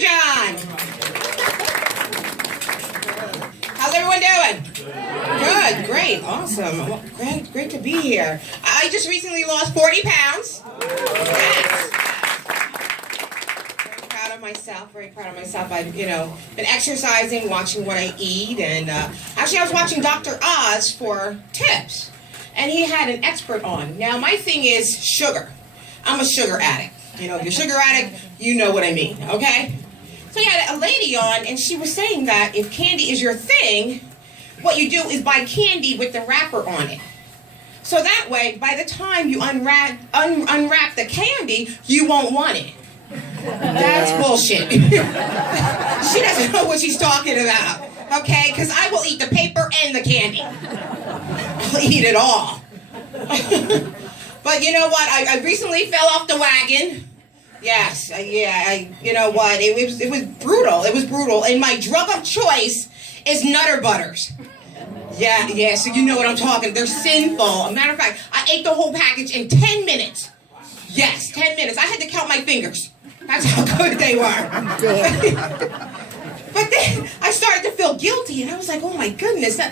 John. How's everyone doing? Good, great, awesome. Well, great to be here. I just recently lost 40 pounds. Yes. Very proud of myself, very proud of myself. I've, been exercising, watching what I eat, and actually I was watching Dr. Oz for tips, and he had an expert on. Now, my thing is sugar. I'm a sugar addict. If you're a sugar addict, you know what I mean, okay? So he had a lady on, and she was saying that if candy is your thing, what you do is buy candy with the wrapper on it. So that way, by the time you unwrap the candy, you won't want it. That's bullshit. She doesn't know what she's talking about, okay? Because I will eat the paper and the candy. I'll eat it all. But you know what? I recently fell off the wagon. Yes, you know what? It was brutal. It was brutal. And my drug of choice is Nutter Butters. Yeah, so you know what I'm talking. They're sinful. As a matter of fact, I ate the whole package in 10 minutes. Yes, 10 minutes. I had to count my fingers. That's how good they were. But then I started to feel guilty, and I was like, "Oh my goodness, I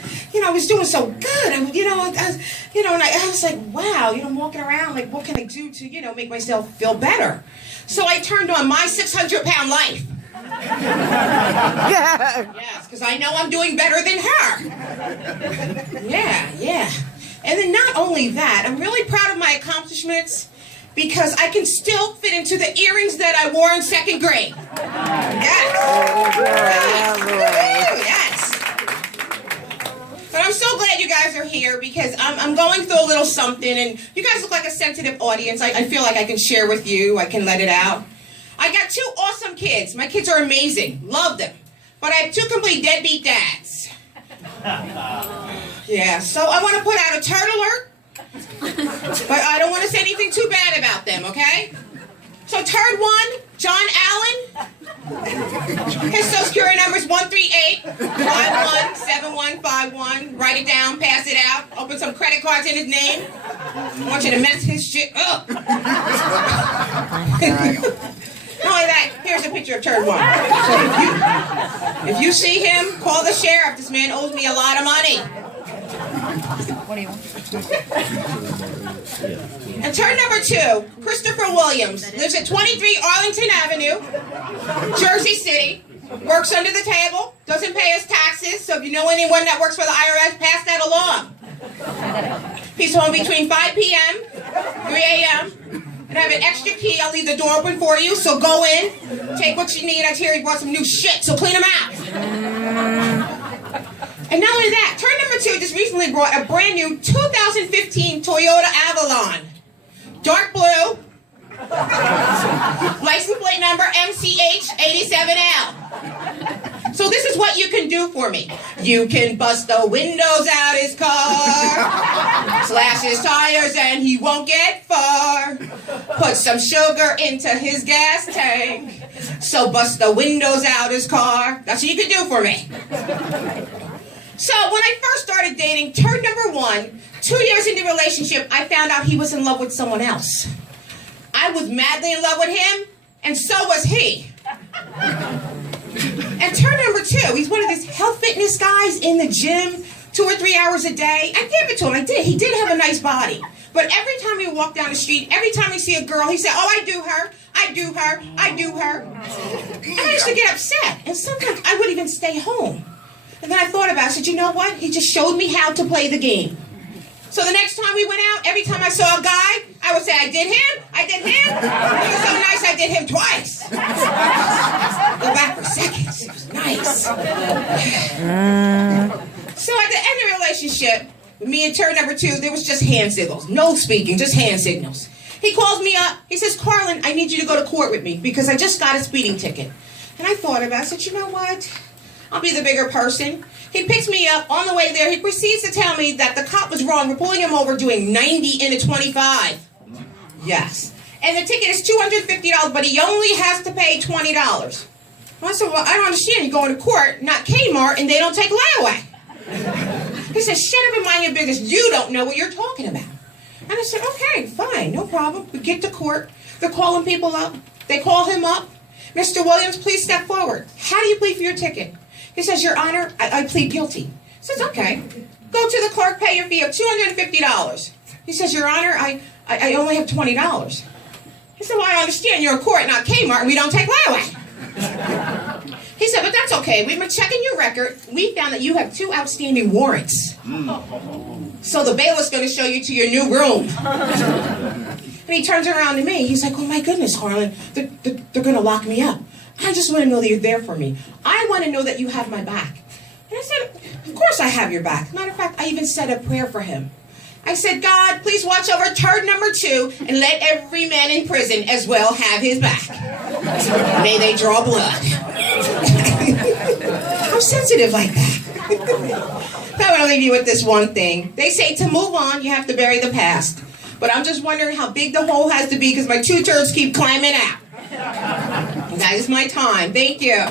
was doing so good." And I was like, "Wow, I'm walking around like, what can I do to make myself feel better?" So I turned on My 600-Pound Life. Yes, because I know I'm doing better than her. Yeah. And then not only that, I'm really proud of my accomplishments because I can still fit into the earrings that I wore in 2nd grade. Yes. But I'm so glad you guys are here because I'm going through a little something, and you guys look like a sensitive audience. I feel like I can share with you. I can let it out. I got 2 awesome kids. My kids are amazing. Love them. But I have 2 complete deadbeat dads. Yeah, so I want to put out a turd alert, but I don't want to say anything too bad about them, okay? So turd 1, John Allen. His social security number is 138-517151. Write it down, pass it out, open some credit cards in his name. I want you to mess his shit up. Not only that, here's a picture of turd 1. So if you see him, call the sheriff. This man owes me a lot of money. What do you want? And turd number 2, Christopher Williams, lives at 23 Arlington Avenue, Jersey City, works under the table, doesn't pay his taxes, so if you know anyone that works for the IRS, pass that along. He's home between 5 p.m., 3 a.m., and I have an extra key. I'll leave the door open for you, so go in, take what you need. I hear he brought some new shit, so clean them out. And not only that, turn number 2 just recently brought a brand new 2015 Toyota Avalon. Dark blue, license plate number MCH87L. So this is what you can do for me. You can bust the windows out his car, slash his tires and he won't get far. Put some sugar into his gas tank, so bust the windows out his car. That's what you can do for me. So when I first started dating, turd number 1, 2 years into the relationship, I found out he was in love with someone else. I was madly in love with him, and so was he. And turd number 2, he's one of these health fitness guys in the gym, 2 or 3 hours a day. I gave it to him, I did. He did have a nice body. But every time he would walk down the street, every time he see a girl, he said, "Oh, I do her, I do her, I do her." And I used to get upset, and sometimes I would even stay home. And then I thought about it. I said, you know what? He just showed me how to play the game. So the next time we went out, every time I saw a guy, I would say, "I did him, I did him." He was so nice, I did him twice. Go back for seconds. It was nice. So at the end of the relationship, with me and turd number 2, there was just hand signals. No speaking, just hand signals. He calls me up. He says, "Karlyn, I need you to go to court with me because I just got a speeding ticket." And I thought about it. I said, you know what? I'll be the bigger person. He picks me up. On the way there, he proceeds to tell me that the cop was wrong. We're pulling him over doing 90 in a 25. Yes. And the ticket is $250, but he only has to pay $20. I said, well, I don't understand. You're going to court, not Kmart, and they don't take layaway. He said, shut up and mind your business. You don't know what you're talking about. And I said, okay, fine, no problem. We get to court. They're calling people up. They call him up. Mr. Williams, please step forward. How do you plead for your ticket? He says, Your Honor, I plead guilty. He says, okay. Go to the clerk, pay your fee of $250. He says, Your Honor, I only have $20. He said, well, I understand you're in court, not Kmart, and we don't take layaway. He said, but that's okay. We've been checking your record. We found that you have 2 outstanding warrants. So the bailiff's going to show you to your new room. And he turns around to me. He's like, oh, my goodness, Karlyn, they're going to lock me up. I just want to know that you're there for me. I want to know that you have my back. And I said, of course I have your back. Matter of fact, I even said a prayer for him. I said, God, please watch over turd number 2 and let every man in prison as well have his back. May they draw blood. I'm sensitive like that. I want to leave you with this one thing. They say to move on, you have to bury the past. But I'm just wondering how big the hole has to be because my 2 turds keep climbing out. That is my time. Thank you.